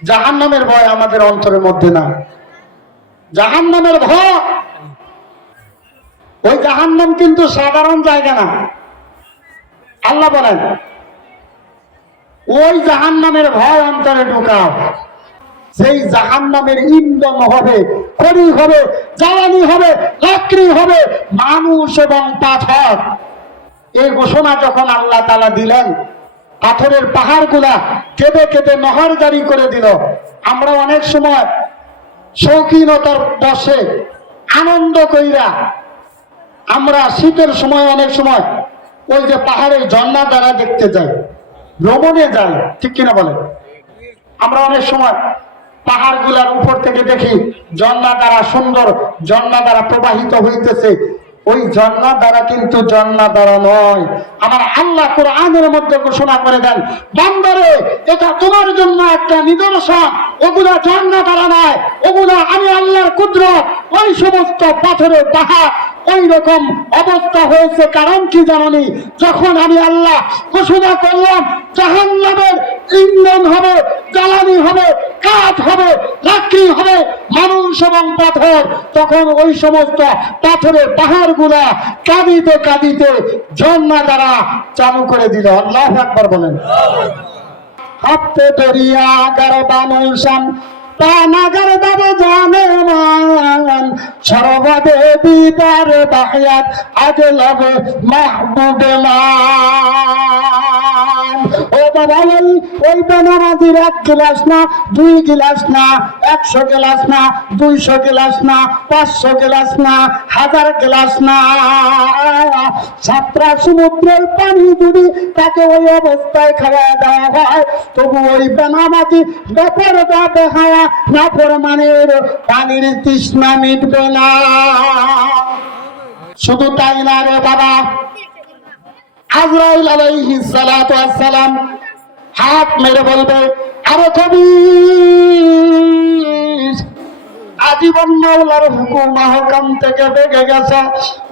জাহান্নামের ভয় আমাদের অন্তরের মধ্যে না। জাহান্নামের ভয়, ওই জাহান্নাম কিন্তু সাধারণ জায়গা না। আল্লাহ বলেন ওই জাহান্নামের ভয় অন্তরে ঢোকাও, সেই জাহান্নামের ইন্ধন হবে, খড়ি হবে, জ্বালানি হবে, লাকড়ি হবে মানুষ এবং পাথর। এই ঘোষণা যখন আল্লাহ তাআলা দিলেন, পাথরের পাহাড়গুলা কেঁদে কেঁদে নহর জারি করে দিল। আমরা অনেক সময় শৌখিনতার বসে আনন্দ কইরা আমরা শীতের সময় অনেক সময় ওই যে পাহাড়ের ঝর্ণা দ্বারা দেখতে যাই, ভ্রমণে যাই, ঠিক কিনা বলেন? আমরা অনেক সময় পাহাড়গুলার উপর থেকে দেখি ঝর্ণা দ্বারা, সুন্দর ঝর্ণা দ্বারা প্রবাহিত হইতেছে। ওই ঝর্ণা দ্বারা কিন্তু ঝর্ণা দ্বারা নয়। আমার আল্লাহ কোরআনের মধ্যে ঘোষণা করে দেন, বান্দারে এটা তোমার জন্য একটা নিদর্শন, ওগুলা ঝর্ণা দ্বারা নয়, ওগুলা আমি আল্লাহর কুদরত। ওই সমস্ত পাথরের পাহাড় ওই রকম অবস্থা হয়েছে, কারণ কি জানি? যখন আমি আল্লাহ ঘোষণা করলাম জাহান্নামের ইন্ধন হবে, জ্বালানি হবে, কাঠ হবে, লাকড়ি হবে মানুষ এবং পাথর, তখন ওই সমস্ত পাথরের পাহাড়গুলা কাঁদিতে কাঁদিতে ঝর্ণা দ্বারা চালু করে দিল। আল্লাহু আকবার বলেন। হাতে দরিয়া গরবানুশান পানাগর দব জানে মান সর্বদে বিদার বাহিয়াত আজলব মাহবুব মান। ও বাবা, ওই বেনামাজির 1 গিলাস না, 2 গিলাস না, 100 গিলাস না, 200 গিলাস না, 500 গিলাস না, 1000 গিলাস না, 7 সমুদ্রের পানি যদি তাকে ওই অবস্থায় খাওয়া দেওয়া হয়, তবু ওই বেনামাজি বেপরদা বেহায়া নাফরমানের পানির তৃষ্ণা মিটবে না। শুধু তাই না রে বাবা, আজরাইল আলাইহিস সালাতু ওয়াস সালাম হাত মেরে বলবে, আরে কবির, আজীবন মাওলার হুকুম আহকাম থেকে বেগে গেছে।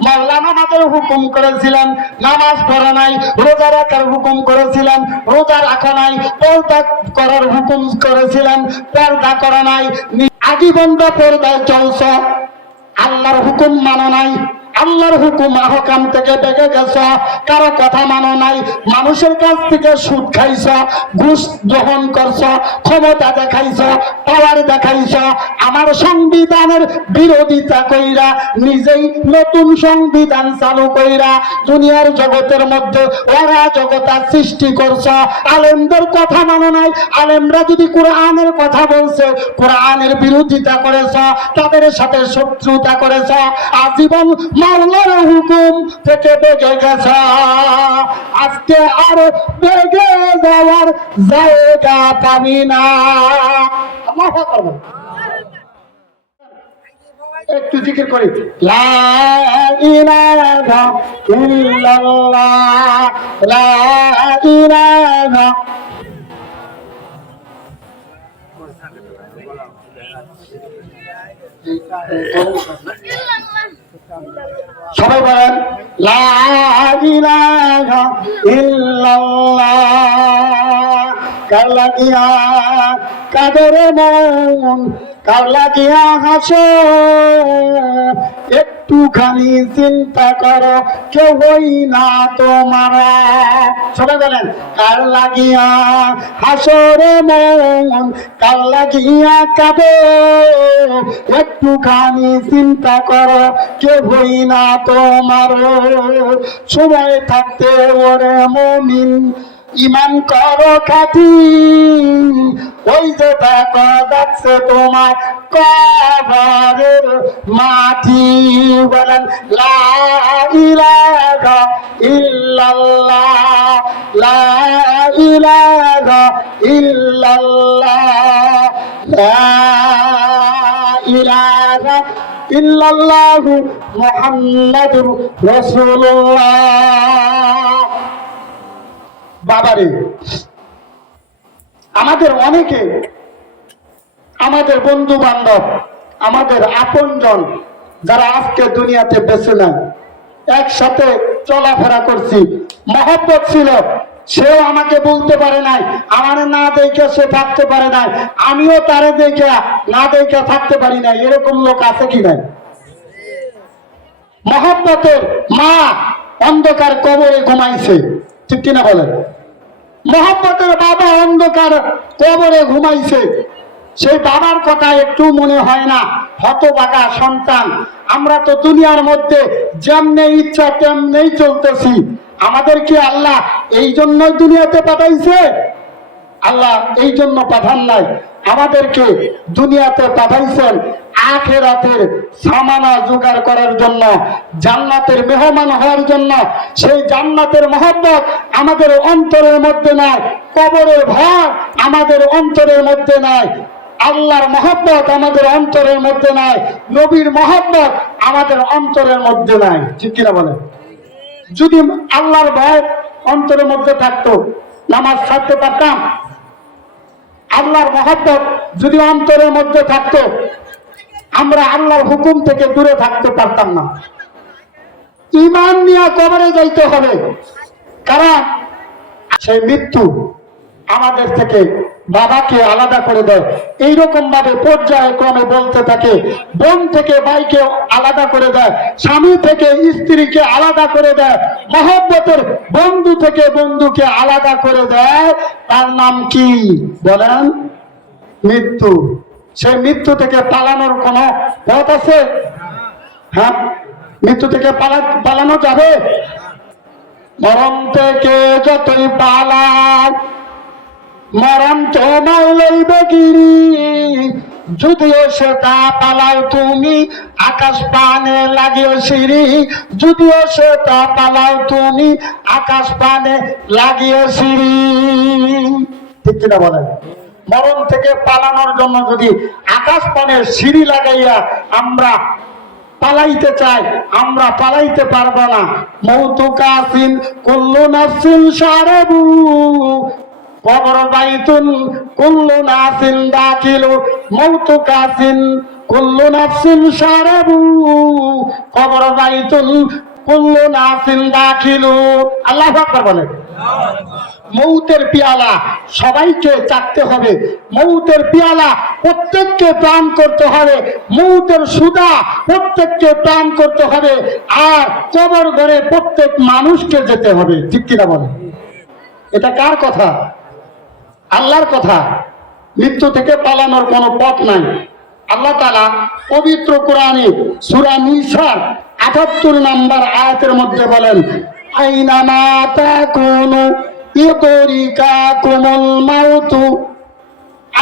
মাওলা নামাজের হুকুম করেছিলেন, নামাজ পড়া নাই। রোজা রাখার হুকুম করেছিলেন, রোজা রাখা নাই। পর্দা করার হুকুম করেছিলেন, পর্দা করা নাই। আজীবন পর্দায় চলছ, আল্লাহর হুকুম মানো নাই। আল্লাহর হুকুম আহকাম থেকে বেগে গেছ, কারো কথা মানো নাই। মানুষের কাছ থেকে সুদ খাইছ, ঘুষ গ্রহণ করছ, ক্ষমতা দেখাইছ, পাওয়ার দেখাইছ। আমার সংবিধানের বিরোধিতা কইরা নিজেই নতুন সংবিধান চালু কইরা দুনিয়ার জগতের মধ্যে ওরা জগতার সৃষ্টি করছ। আলেমদের কথা মানো নাই। আলেমরা যদি কোরআনের কথা বলছে, কোরআনের বিরোধিতা করেছ, তাদের সাথে শত্রুতা করেছ। আজীবন মাওলার হুকুম থেকে বেগে গেছ, আজকে আর বেগে যাওয়ার জায়গা পাবি না। আল্লাহু আকবার। একটু জিকির করি, লা ইলাহা ইল্লাল্লাহ, লা ইলাহা। সবাই বলেন, লা ইলাহা ইল্লাল্লাহ। কার লাগিয়া কাদের মন, কার লাগিয়া হাসো, একটুখানি চিন্তা করো, কেউই না তোমার। সবাই বলেন, কার লাগিয়া হাসরে মন, কার লাগিয়া কাঁদে, একটুখানি চিন্তা করো, কেউই না তোমার। সময় থাকতে ওরে মুমিন ইমান করো খাঁটি, ওই যে দেখো যাচ্ছে তোমার কবরের মাটি। বলেন, লা ইলাহা ইল্লাল্লাহ, লা ইলাহা ইল্লাল্লাহ, লা ইলাহা ইল্লাল্লাহু মুহাম্মাদুর রাসূলুল্লাহ। বাবারে, আমাদের অনেকে, আমাদের বন্ধু বান্ধব, আমাদের আপনজন যারা আজকে দুনিয়াতে বেঁচে নাই, একসাথে চলাফেরা করছি, মহব্বত ছিল, সেও আমাকে বলতে পারে নাই, আমার না দেখে সে থাকতে পারে নাই, আমিও তারে দেখে না দেখে থাকতে পারি নাই। এরকম লোক আছে কি নাই? মহব্বতের মা অন্ধকার কবরে ঘুমাইছে, ঠিক কিনা বলেন? মহব্বতের বাবা অন্ধকার কবরে ঘুমাইছে, সেই বাবার কথা একটু মনে হয় না? হতভাগা সন্তান, আমরা তো দুনিয়ার মধ্যে যেমনি ইচ্ছা তেমনি চলতেছি। আমাদের কি আল্লাহ এই জন্যই দুনিয়াতে পাঠাইছে? আল্লাহ এই জন্য পাঠান নাই, আমাদেরকে দুনিয়াতে পাঠাইছেন আখিরাতের সামানা জোগাড় করার জন্য, জান্নাতের মেহমান হওয়ার জন্য। সেই জান্নাতের মহব্বত আমাদের অন্তরের মধ্যে নাই, কবরের ভয় আমাদের অন্তরের মধ্যে নাই, আল্লাহর মহব্বত আমাদের অন্তরের মধ্যে নাই, নবীর মহব্বত আমাদের অন্তরের মধ্যে নাই, ঠিক কিনা বলেন? যদি আল্লাহর ভয় অন্তরের মধ্যে থাকতো নামাজ ছাড়তে পারতাম? আল্লাহর মহব্বত যদি অন্তরের মধ্যে থাকতো আমরা আল্লাহর হুকুম থেকে দূরে থাকতে পারতাম না। ঈমান নিয়ে কবরে যাইতে হবে, কারণ সেই মৃত্যু আমাদের থেকে বাবাকে আলাদা করে দেয়। এইরকম ভাবে পর্যায়ক্রমে বলতে থাকে, বোন থেকে ভাইকে আলাদা করে দেয়, স্বামী থেকে স্ত্রীকে আলাদা করে দেয়, মহব্বতের বন্ধু থেকে বন্ধুকে আলাদা করে দেয়। তার নাম কি বলেন? মৃত্যু। সেই মৃত্যু থেকে পালানোর কোন পথ আছে? হ্যাঁ, মৃত্যু থেকে পালানো যাবে? মরণ থেকে যতই পালাও মরণ তোমায় লইবে গিরি, যদিও সেটা পালাও তুমি আকাশ পানে লাগিও সিঁড়ি, যদিও সেটা পালাও তুমি আকাশ পানে লাগিও সিঁড়ি, ঠিক কিনা বলেন? মরণ থেকে পালানোর জন্য যদি আকাশ পানে সিঁড়ি লাগাইয়া আমরা পালাইতে চাই, আমরা পালাইতে পারবো না। মৌতু কাসিন কুল্লু নাফসিন শারাবু কবর বাইতুন কুল্লু নাসিন দাখিলু, মৌতু কাসিন কুল্লু নাফসিন শারাবু কবর বাইতুন কুল্লু নাসিন দাখিলু। আল্লাহু আকবার বলেন। মৌতের পিয়ালা সবাইকে চাকতে হবে, মৌতের পিয়ালা প্রত্যেককে পান করতে হবে, মৌতের সুদা প্রত্যেককে পান করতে হবে, আর কবর ঘরে প্রত্যেক মানুষকে যেতে হবে, ঠিক কিনা বলেন? এটা কার কথা? আল্লাহর কথা। মৃত্যু থেকে পালানোর কোনো পথ নাই। আল্লাহ তাআলা পবিত্র কোরআনে সূরা নিসার ৭৮ নম্বর আয়াতের মধ্যে বলেন, আইনামা তাকুনু ইউদরিকাকুমুল মাউতু,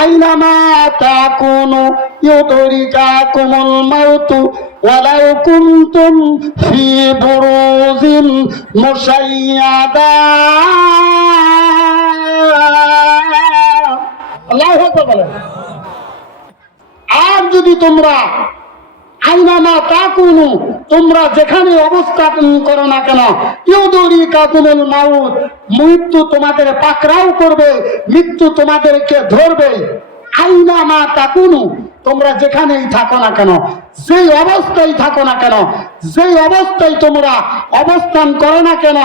আইনামা তাকুনু ইউদরিকাকুমুল মাউতু ওয়ালাউ কুনতুম ফি বুরুজিন মুশাইয়াদা। আল্লাহু আকবার বলেন। আর যদি তোমরা আইনামা তাকুনু, তোমরা যেখানে অবস্থান করো না কেন, ইউদরিকাকুমুল মাউত, মৃত্যু তোমাদের পাকড়াও করবে, মৃত্যু তোমাদেরকে ধরবে। আইনামা তাকুনু, তোমরা যেখানেই থাকো না কেন, যেই অবস্থায় থাকো না কেন, যেই অবস্থায় তোমরা অবস্থান করো না কেন,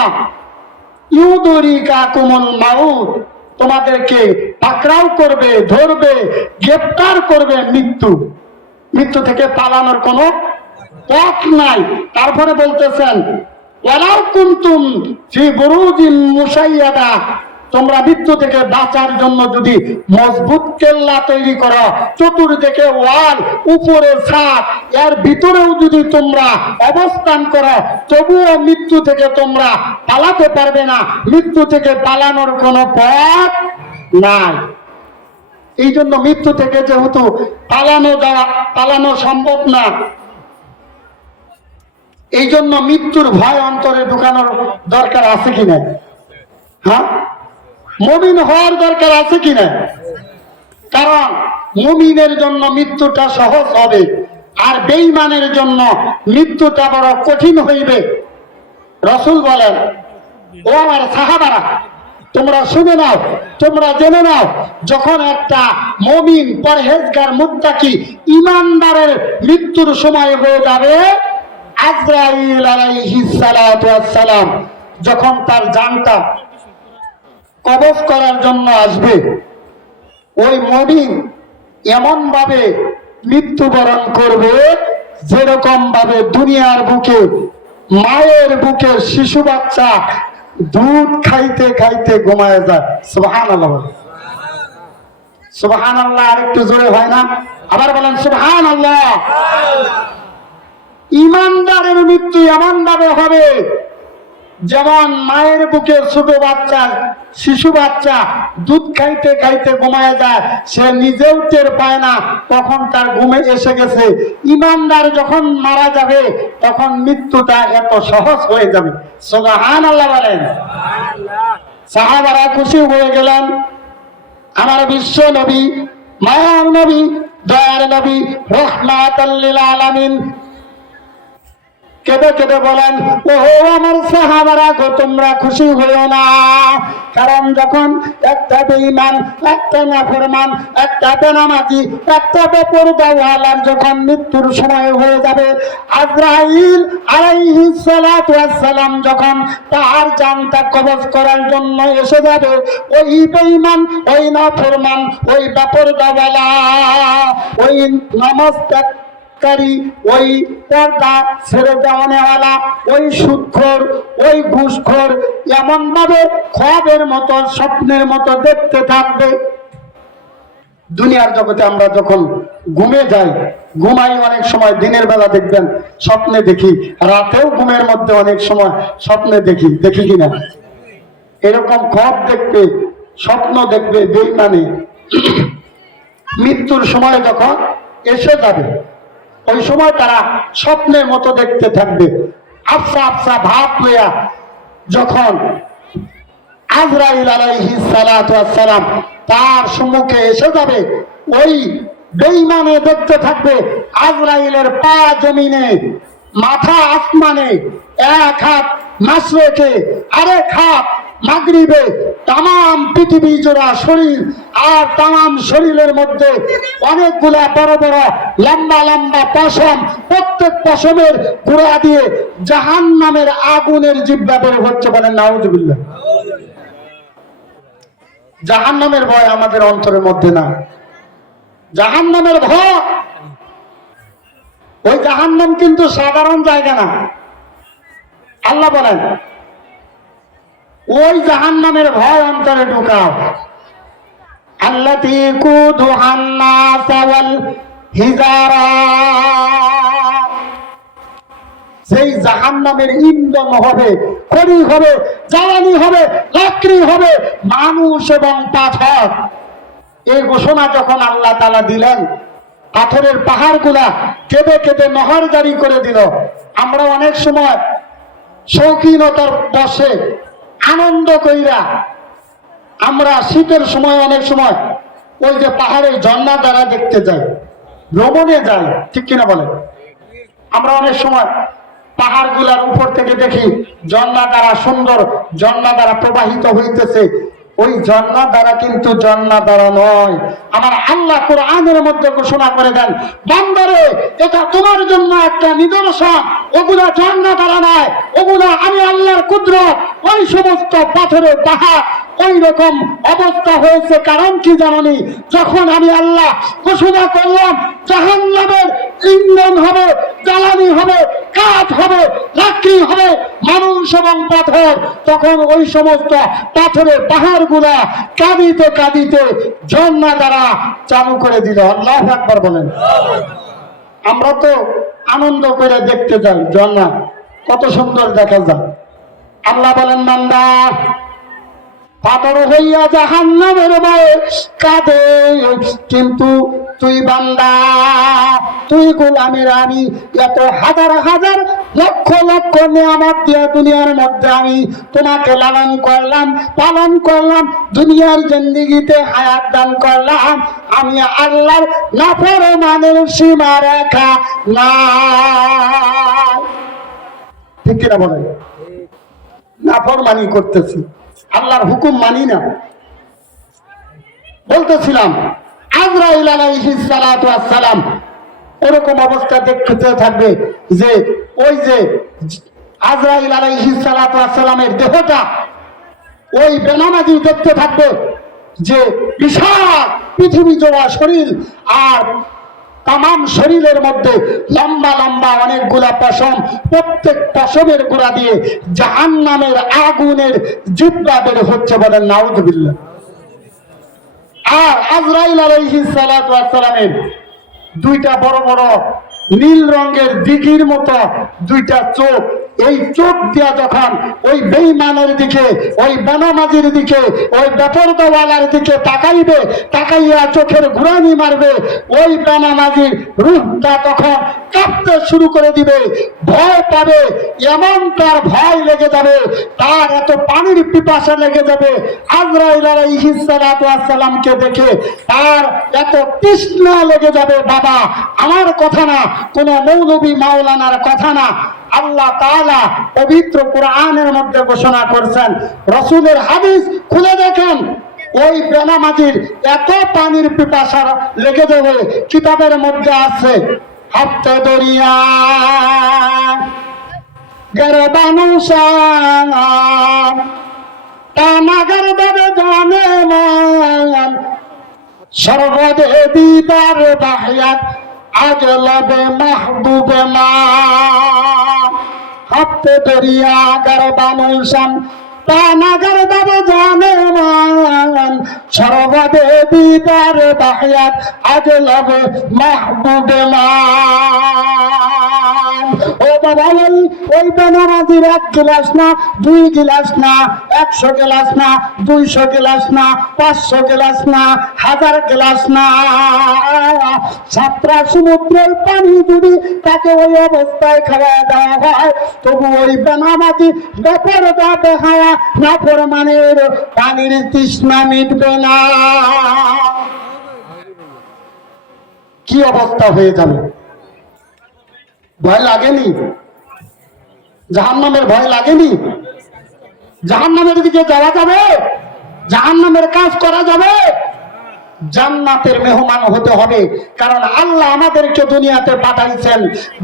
ইউদরিকাকুমুল মাউত, তোমাদেরকে পাকড়াও করবে, ধরবে, গ্রেফতার করবে মৃত্যু। মৃত্যু থেকে পালানোর কোনো পথ নাই। তারপরে বলতেছেন, ওয়ালাউ কুনতুম ফি বুরুজিন মুশাইয়াদা, তোমরা মৃত্যু থেকে বাঁচার জন্য যদি মজবুত কেল্লা তৈরি করো, চতুর্দিকে ওয়াল, উপরে ছাদ, এর ভিতরেও যদি তোমরা অবস্থান করো, তবুও মৃত্যু থেকে তোমরা পালাতে পারবে না। মৃত্যু থেকে পালানোর কোনো পথ নাই। এই জন্য মৃত্যু থেকে যেহেতু পালানো সম্ভব না, এই জন্য মৃত্যুর ভয় অন্তরে ঢুকানোর দরকার আছে কিনা? হ্যাঁ, মুমিন হওয়ার দরকার আছে কিনা? কারণ মুমিনের জন্য মৃত্যুটা সহজ হবে, আর বেঈমানের জন্য মৃত্যুটা বড় কঠিন হইবে। রাসূল বলেন, ও আমার সাহাবারা, তোমরা শুনে নাও, তোমরা জেনে নাও, যখন একটা মুমিন পরহেজগার মুত্তাকি ঈমানদারের মৃত্যুর সময় হয়ে যাবে, আজরাইল আলাইহিস সালাতু ওয়াস সালাম যখন তার জানটা কবজ করার জন্য আসবে, ওই মমিন এমন ভাবে মৃত্যুবরণ করবে যেরকম ভাবে দুনিয়ার বুকে মায়ের বুকে শিশু বাচ্চা দুধ খাইতে খাইতে ঘুমায় যায়। সুবহানাল্লাহ, সুবহানাল্লাহ। আর একটু জোরে হয় না? আবার বলেন সুবহানাল্লাহ। ইমানদারের মৃত্যু এমন ভাবে হবে যেমন মায়ের বুকে ছোট বাচ্চা শিশু বাচ্চা দুধ খাইতে খাইতে ঘুমায় যায়, সে নিজেও টের পায় না তখন তার ঘুমে এসে গেছে। ইমানদার যখন মারা যাবে তখন মৃত্যুটা এত সহজ হয়ে যাবে। সুবহানাল্লাহ বলেন। সাহাবারা খুশি হয়ে গেলেন। আমার বিশ্ব নবী, মায়ার নবী, দয়ার নবী, রাহমাতাল লিল আলামিন কেঁদে কেঁদে বলেন, ওহো আমার সাহাবারা গো, তোমরা খুশি হইও না। কারণ যখন একটা বেঈমান, একটা নাফরমান, একটা বেনামাজি, একটা বেপরদাওয়ালার যখন মৃত্যুর সময় হয়ে যাবে, আজরাইল আলাইহিস সালাতু ওয়াস সালাম যখন তার জানটা কবজ করার জন্য এসে যাবে, ওই বেঈমান, ওই নাফরমান, ওই বেপরদাওয়ালা, ওই নামাজ ওই পর্দা ছেড়ে দেওয়ানেওয়ালা, ওই সুদখোর, ওই ঘুষখোর এমন ভাবে খ্বাবের মতো স্বপ্নের মতো দেখতে থাকবে। দুনিয়ার জগতে আমরা যখন ঘুমে যাই, ঘুমাই অনেক সময় দিনের বেলা দেখবেন স্বপ্নে দেখি, রাতেও ঘুমের মধ্যে অনেক সময় স্বপ্নে দেখি, দেখি কিনা? এরকম খ্বাব দেখবে, স্বপ্ন দেখবে বেঈমানি। মৃত্যুর সময় যখন এসে যাবে ওই সময় তারা স্বপ্নের মতো দেখতে থাকবে। আফসা আফসা ভাব লইয়া যখন আজরাইল আলাইহিস সালাতু ওয়াস সালাম তার সম্মুখে এসে যাবে, ওই বেঈমানে দেখতে থাকবে আজরাইলের পা জমিনে, মাথা আসমানে, এক হাত মাশরিকে, আরেক হাত মাগরিবে, তাম পৃথিবী জোড়া শরীর, আর তাম শরীরের মধ্যে অনেকগুলা বড় বড় লম্বা লম্বা পশম, প্রত্যেক পশমের গোড়া দিয়ে জাহান্নামের আগুনের জিহ্বা বের হচ্ছে। বলেন নাউযুবিল্লাহ। জাহান্নামের ভয় আমাদের অন্তরের মধ্যে না। জাহান্নামের ভয়, ওই জাহান্নাম কিন্তু সাধারণ জায়গা না। আল্লাহ বলেন ওই জাহান্নামের ভয় অন্তরে ঢুকাও। আল্লাতী কুদুহান নাস ওয়াল হিজারা, সেই জাহান্নামের ইন্ধন হবে, খড়ি হবে, জ্বালানি হবে, লাকড়ি হবে, মানুষ এবং পাথর। এই ঘোষণা যখন আল্লাহ তাআলা দিলেন, পাথরের পাহাড়গুলা কেঁদে কেঁদে নহর জারি করে দিল। আমরা অনেক সময় শৌখিনতার বসে আনন্দ কইরা আমরা শীতের সময় অনেক সময় ওই যে পাহাড়ের ঝর্ণা দ্বারা দেখতে যাই, ভ্রমণে যাই, ঠিক কিনা বলেন? আমরা অনেক সময় পাহাড় গুলার উপর থেকে দেখি ঝর্ণা দ্বারা, সুন্দর ঝর্ণা দ্বারা প্রবাহিত হইতেছে। ওই ঝর্ণা দ্বারা কিন্তু ঝর্ণা দ্বারা নয়। আমার আল্লাহ কোরআনের মধ্যে ঘোষণা করে দেন, বান্দারে এটা তোমার জন্য একটা নিদর্শন, ওগুলা ঝর্ণা দ্বারা নয়, ওগুলা আমি আল্লাহর কুদরত। ওই সমস্ত পাথরের পাহাড় ওই রকম অবস্থা হয়েছে, কারণ কি জানি? যখন আমি আল্লাহ ঘোষণা করলাম জাহান্নামের ইন্ধন হবে, জ্বালানি হবে, কাঠ হবে, লাকড়ি হবে, মানুষ এবং পাথর, তখন ওই সমস্ত পাথরের পাহাড়গুলা কাঁদিতে কাঁদিতে ঝর্ণা দ্বারা চালু করে দিল। আল্লাহু আকবার বলেন। আমরা তো আনন্দ করে দেখতে যাই ঝর্ণা, কত সুন্দর দেখা যায়। আল্লাহ বলেন, বান্দা পাথর হইয়া জাহান্নামের ভয়ে কাঁদে, কিন্তু তুই বান্দা, তুই গোলামের আমি এত হাজার হাজার লক্ষ লক্ষ নিয়ামত দিয়ে দুনিয়ার মধ্যে আমি তোমাকে লালন করলাম, পালন করলাম, দুনিয়ার জিন্দেগিতে হায়াত দান করলাম। আমি আল্লাহর নাফরমানের সীমা রেখা না, ঠিক কিনা বলেন? নাফরমানি করতেছি, আল্লাহর হুকুম মানি না। বলতেছিলাম আজরাইল আলাইহিস সালাতু ওয়াস সালাম এরকম অবস্থা দেখতে থাকবে যে ওই যে আজরাইল আলাইহিস সালাতু ওয়াস সালামের দেহটা ওই বেনামাজি দেখতে থাকবে যে বিশাল পৃথিবী জোড়া শরীর, আর তামাম শরীরের মধ্যে লম্বা লম্বা অনেকগুলা পশম, প্রত্যেক পশমের গোড়া দিয়ে জাহান্নামের আগুনের জিহ্বা বের হচ্ছে, বলেন নাউযুবিল্লাহ। আর আজরাইল আলাইহিস সালাতু ওয়াস সালামের দুইটা বড় বড় নীল রঙের দিঘির মতো দুইটা চোখ, এই চোখ দিয়া যখন ওই বেঈমানের দিকে, ওই বেনামাজির দিকে, ওই বেপরদাওয়ালার দিকে তাকাইবে, তাকাইয়া চোখের ঘুরানি মারবে, ওই বেনামাজির রূহটা তখন কাঁপতে শুরু করে দিবে, ভয় পাবে, এমন তার ভয় লেগে যাবে, তার এত পানির পিপাসা লেগে যাবে, আজরাইল আলাইহিস সালাতু ওয়াস সালামকে দেখে তার এত তৃষ্ণা লেগে যাবে। বাবা, আমার কথা না, কোন মৌলবী মাওলানার কথা না, আল্লাহ তাআলা পবিত্র কোরআনের মধ্যে ঘোষণা করেছেন, রাসূলের হাদিস খুলে দেখেন, ওই বেনামাজির এত পানির পিপাসা লেগে যাবে, কিতাবের মধ্যে আছে, হাফতে দরিয়া গরবানু শান তানাগর দবে জানে মান সর্বদে দিদার বাহিয়াত আজ লবে মাহবুবে মা। হাফতে দরিয়া গরবানু শান তানাগর দবে জানে মান সর্বদে দিদার বাহিয়াত আজ লবে মাহবুবে মা। ও বাবা, ওই বেনামাজির 1 গিলাস না, 2 গিলাস না, 100 গিলাস না, 200 গিলাস না, 500 গিলাস না, 1000 গিলাস না, 7 সমুদ্রের পানি যদি তাকে ওই অবস্থায় খাওয়া দেওয়া হয়, তবু ওই বেনামাজি বেপরদা বেহায়া নাফরমানের পানির তৃষ্ণা মিটবে না। কি অবস্থা হয়ে যাবে? ভয় লাগেনি? জাহান্নামের ভয় লাগেনি? জাহান্নামের দিকে যাওয়া যাবে? জাহান্নামের কাজ করা যাবে? জান্নাতের মেহমান হতে হবে, কারণ আল্লাহ আমাদেরকে দুনিয়াতে পাঠাইছেন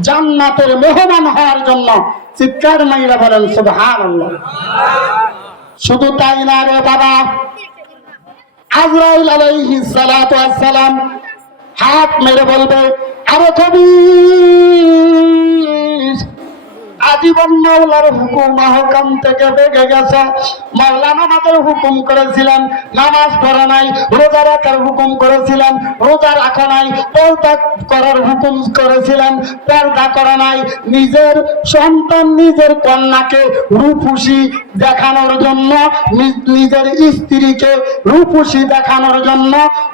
জান্নাতের মেহমান হওয়ার জন্য। চিৎকার মাইরা বলেন সুবহানাল্লাহ। শুধু তাই না রে বাবা, আজরাইল আলাইহিস সালাতু ওয়াস সালাম হাত মেরে বলবে, আরে কবির, আজীবন মাওলার হুকুম আহকাম থেকে বেগে গেছে। মাওলা নামাজের হুকুম করেছিলেন, নামাজ পড়া নাই, রোজা রাখার হুকুম করেছিলেন, রোজা রাখা নাই, পর্দা করার হুকুম করেছিলেন, পর্দা করা নাই। নিজের সন্তান, নিজের কন্যাকে রূপসী দেখানোর জন্য, নিজের স্ত্রীকে রূপসী দেখানোর জন্য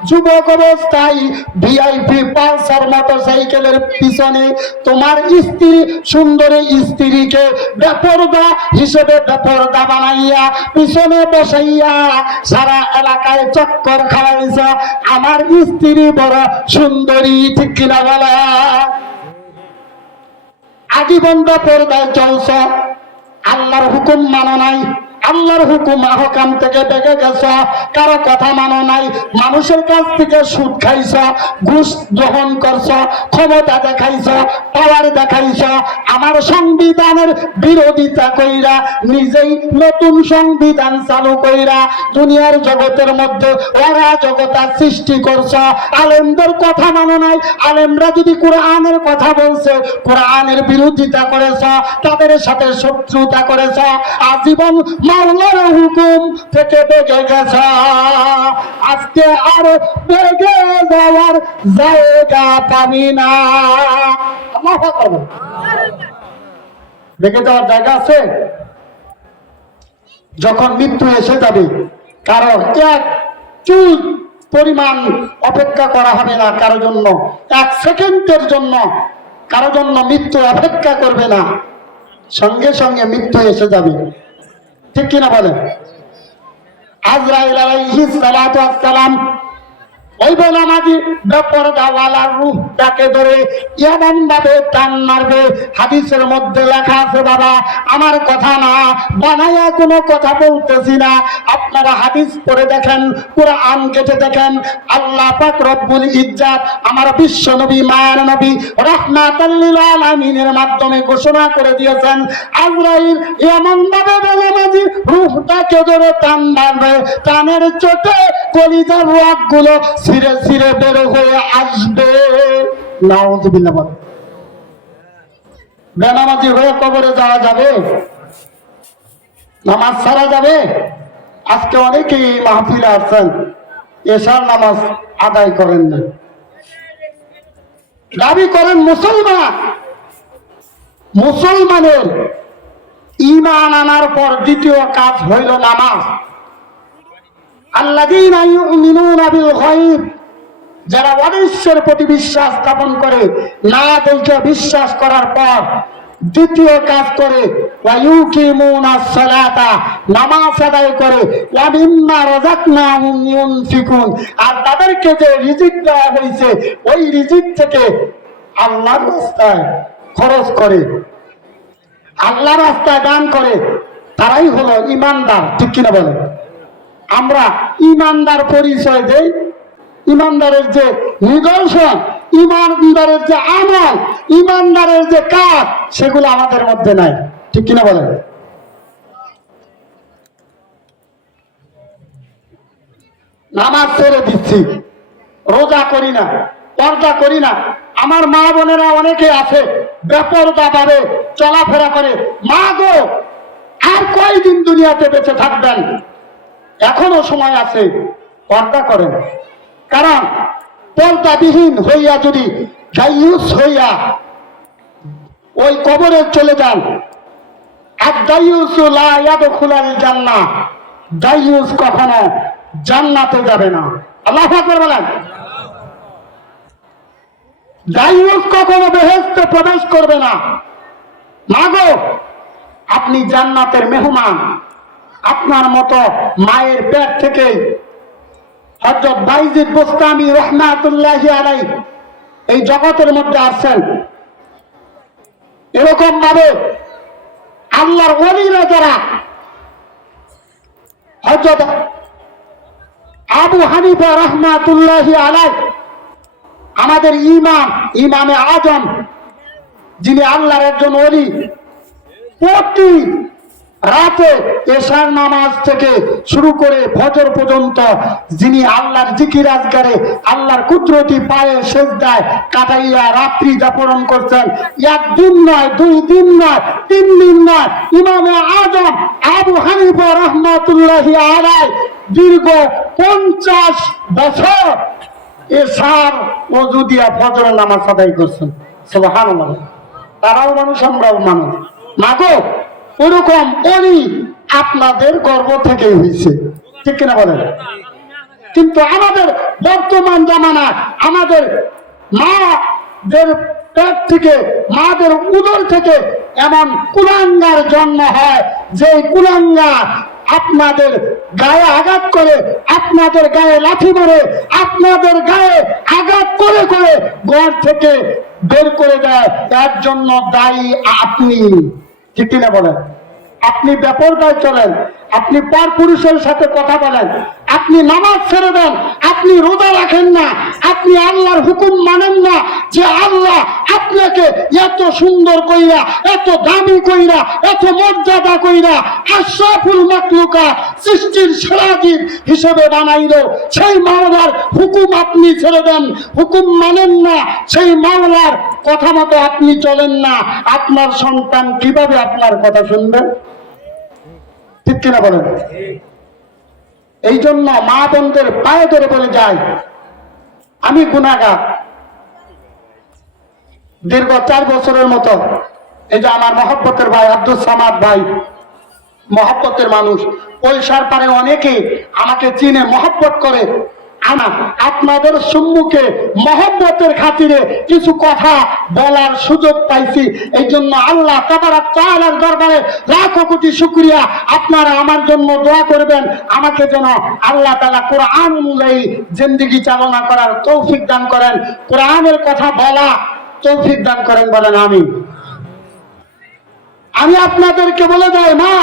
যুবক অবস্থায় ভিআইপি পালসার মোটরসাইকেলের পিছনে তোমার স্ত্রী, সুন্দরী স্ত্রীকে বেপরদা হিসেবে বেপরদা বানাইয়া পিছনে বসাইয়া সারা এলাকায় চক্কর খাওয়াইছ। আমার স্ত্রী বড় সুন্দরী, ঠিক কিনা বলা? আজীবন বেপরদায় চলছ, আল্লাহর হুকুম মানো নাই, আল্লাহর হুকুম আহকাম থেকে বেগে গেছ, কারো কথা মানো নাই, মানুষের কাছ থেকে সুদ খাইছ, ঘুষ গ্রহণ করছ, ক্ষমতা দেখাইছ, পাওয়ার দেখাইছ, আমার সংবিধানের বিরোধিতা কইরা নিজেই নতুন সংবিধান চালু কইরা দুনিয়ার জগতের মধ্যে ওরা জগতা সৃষ্টি করছ। আলেমদের কথা মানো নাই, আলেমরা যদি কোরআনের কথা বলছে কোরআনের বিরোধিতা করেছ, তাদের সাথে শত্রুতা করেছ, আজীবন মাওলার হুকুম থেকে বেগে গেছ। আজকে আর বেগে যাওয়ার জায়গা পাবি না। আল্লাহু আকবার। বেগে যাওয়ার জায়গা আছে যখন মৃত্যু এসে যাবে, কারণ এক চুল পরিমাণ অপেক্ষা করা হবে না কারো জন্য, 1 সেকেন্ডের জন্য কারো জন্য মৃত্যু অপেক্ষা করবে না, সঙ্গে সঙ্গে মৃত্যু এসে যাবে, ঠিক কিনা বলেন? আজরাইল আলাইহিস সালাতু ওয়াস সালাম ওই বেনামাজি বেপরদাওয়ালার রূপটাকে ধরে এমন ভাবে টান মারবে, হাদিসের মধ্যে লেখা আছে বাবা, আমার কথা না বানায়া কোনো কথা বলতেছি না, আপনারা হাদিস পড়ে দেখেন, কোরআন কেটে দেখেন। আল্লাহ পাক রব্বুল ইজ্জাত আমার বিশ্ব নবী মায়ার নবী রাহমাতাল লিল আলামিনের মাধ্যমে ঘোষণা করে দিয়েছেন, আজরাইল এমন ভাবে বেনামাজি রূহটাকে ধরে টান মারবে, টানের চোটে কলিজার রগগুলো ছিঁড়ে ছিঁড়ে বের হয়ে আসবে। নাউযুবিল্লাহ। বলে বেনামাজি হয়ে কবরে যাওয়া যাবে? নামাজ ছাড়া যাবে? আজকে অনেকেই মাহফিলে আসছেন, এশার নামাজ আদায় করেন না, দাবি করেন মুসলমান। মুসলমানের ঈমান আনার পর দ্বিতীয় কাজ হইল নামাজ। আল্লাযীনা ইউমিনুনা বিল গায়ব, যারা অদৃশ্যের প্রতি বিশ্বাস স্থাপন করে, না দেখে বিশ্বাস করার পর দ্বিতীয় কাজ করে, ওয়া ইউকিমুনাস সালাতা, নামাজ আদায় করে, ওয়া মিম্মা রাযাকনাহুম ইউনফিকুন, আর তাদেরকে যে রিজিক দেওয়া হয়েছে ওই রিজিক থেকে আল্লাহর রাস্তায় খরচ করে, আল্লাহর রাস্তায় দান করে, তারাই হলো ঈমানদার। ঠিক কিনা বলে? আমরা ঈমানদার পরিচয় দেই, ঈমানদারের যে নিদর্শন, ঈমানদারের যে আমল, ঈমানদারের যে কাজ, সেগুলো আমাদের মধ্যে নাই। ঠিক কিনা বলেন? নামাজ ছেড়ে দিচ্ছি, রোজা করি না, পর্দা করি না। আমার মা বোনেরা অনেকে আছে বেপরদা ভাবে চলাফেরা করে। মা গো, আর কয়দিন দুনিয়াতে বেঁচে থাকবেন? এখনো সময় আছে, পর্দা করেন। কারণ পর্দাবিহীন হইয়া যদি দায়ুস হইয়া ওই কবরে চলে যান, আর দায়ুস লা ইয়াদখুলুল জান্নাহ, দায়ুস কখনো জান্নাতে যাবে না। আল্লাহু আকবার বলেন। দায়ুস কখনো বেহেশতে প্রবেশ করবে না। মাগো, আপনি জান্নাতের মেহমান। আপনার মতো মায়ের পেট থেকে হযরত বাইজিদ বুস্তামি রাহমাতুল্লাহি আলাইহি এই জগতের মধ্যে আসছেন। এরকম ভাবে আল্লাহর ওলিরা যারা, হযরত আবু হানিফা রাহমাতুল্লাহি আলাইহি, আমাদের ইমামে আজম, যিনি আল্লাহর একজন ওলি, প্রতি রাতে এশার নামাজ থেকে শুরু করে ফজর পর্যন্ত যিনি আল্লাহর জিকির আজকারে, আল্লাহর কুদরতি পায়ে সেজদায় কাটাইয়া রাত্রি যাপন করছেন। একদিন নয়, 2 দিন নয়, 3 দিন নয়, ইমামে আজম আবু হানিফা রাহমাতুল্লাহি আলাইহি দীর্ঘ 50 বছর এশার ওযু দিয়া ফজরের নামাজ আদায় করছেন। সুবহানাল্লাহ। তারাও মানুষ, আমরাও মানুষ। মাগো, ওরকম ওলি আপনাদের গর্ভ থেকেই হয়েছে। ঠিক কিনা বলেন? কিন্তু আমাদের বর্তমান জামানা, আমাদের মাদের পেট থেকে, মাদের উদর থেকে এমন কুলাঙ্গার জন্ম হয়, যে কুলাঙ্গার আপনাদের গায়ে আঘাত করে, আপনাদের গায়ে লাথি মারে, আপনাদের গায়ে আঘাত করে করে ঘর থেকে বের করে দেয়। তার জন্য দায়ী আপনি। ঠিক কিনা বলেন? আপনি বেপরদায় চলেন, আপনি পর পুরুষের সাথে কথা বলেন, আপনি নামাজ ছেড়ে দেন, আপনি রোজা রাখেন না, আপনি আল্লাহর হুকুম মানেন না, যে আল্লাহ আপনাকে এত সুন্দর কইরা, এত দামি কইরা, এত মর্যাদা কইরা আশরাফুল মাখলুকাত, সৃষ্টির সেরা জীব হিসেবে বানাইলো। সেই মাওলার হুকুম আপনি ছেড়ে দেন, হুকুম মানেন না, সেই মাওলার কথা মতো আপনি চলেন না, আপনার সন্তান কিভাবে আপনার কথা শুনবে? ঠিক কিনা বলেন? এই জন্য মা বোনদের পায়ে ধরে বলে যায়, আমি গুনাহগার। দীর্ঘ 4 বছরের মতো এই যে আমার মহব্বতের ভাই আব্দুল সামাদ ভাই, মহব্বতের মানুষ, পয়সার পারে অনেকে আমাকে চিনে, মহব্বত করে। আপনাদের সম্মুখে মহব্বতের খাতিরে কিছু কথা বলার সুযোগ পাইছি। এই জন্য আল্লাহ তাবারক তাআলার দরবারে লাখো কোটি শুকরিয়া। আপনারা আমার জন্য দোয়া করবেন, আমাকে যেন আল্লাহ তাআলা কোরআন অনুযায়ী জিন্দেগি চালনা করার তৌফিক দান করেন, কোরআনের কথা বলা তৌফিক দান করেন, বলেন আমিন। আমি আপনাদেরকে বলে যাই, না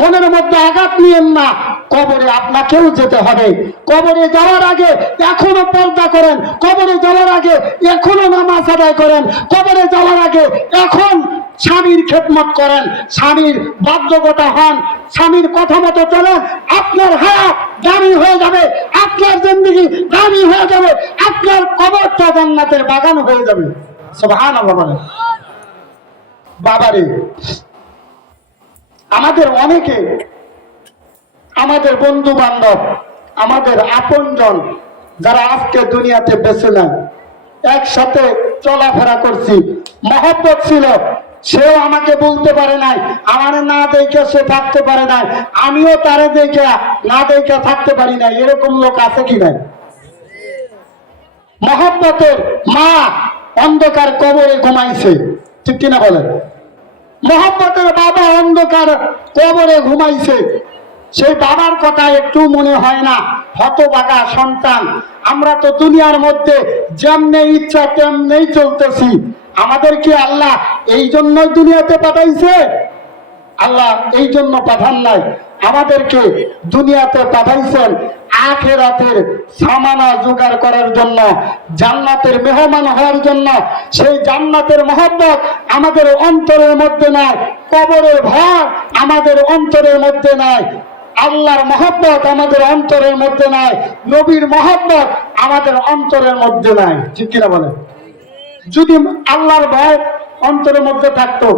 মনের মধ্যে আঘাত নিয়েন না, কবরে আপনাকেও যেতে হবে। কবরে যাওয়ার আগে এখনো পর্দা করেন, কবরে যাওয়ার আগে এখনো নামাজ আদায় করেন, কবরে যাওয়ার আগে এখন স্বামীর খেদমত করেন, স্বামীর বাধ্যকতা হন, স্বামীর কথা মতো চলেন। আপনার হায়াত দামি হয়ে যাবে, আপনার জিন্দেগি দামি হয়ে যাবে, আপনার কবরটা জান্নাতের বাগান হয়ে যাবে। সুবহানাল্লাহ বলেন। বাবারে, আমাদের অনেকে, আমাদের বন্ধু বান্ধব, আমাদের আপনজন যারা আজকে দুনিয়াতে বেঁচে নেন, একসাথে চলাফেরা করছি, মহব্বত ছিল, সেও আমাকে বলতে পারে নাই, আমার না দেখে সে থাকতে পারে নাই, আমিও তারে দেখে না দেখে থাকতে পারি নাই। এরকম লোক আছে কি নাই? মহব্বতের মা অন্ধকার কবরে ঘুমাইছে, ঠিক কিনা বলেন? মহব্বতের বাবা অন্ধকার কবরে ঘুমাইছে, সেই বাবার কথা একটু মনে হয় না। হতভাগা সন্তান, আমরা তো দুনিয়ার মধ্যে যেমনি ইচ্ছা তেমনি চলতেছি। আমাদের কি আল্লাহ এই জন্যই দুনিয়াতে পাঠাইছে? আল্লাহ এই জন্য পাঠান নাই, আমাদেরকে দুনিয়াতে পাঠাইছেন আখিরাতের সামানা জোগাড় করার জন্য, জান্নাতের মেহমান হওয়ার জন্য। সেই জান্নাতের মহব্বত আমাদের অন্তরের মধ্যে নাই, কবরের ভয় আমাদের অন্তরের মধ্যে নাই, আল্লাহর মহব্বত আমাদের অন্তরের মধ্যে নাই, নবীর মহব্বত আমাদের অন্তরের মধ্যে নাই, ঠিক কিনা বলেন? যদি আল্লাহর ভয় অন্তরের মধ্যে থাকতো,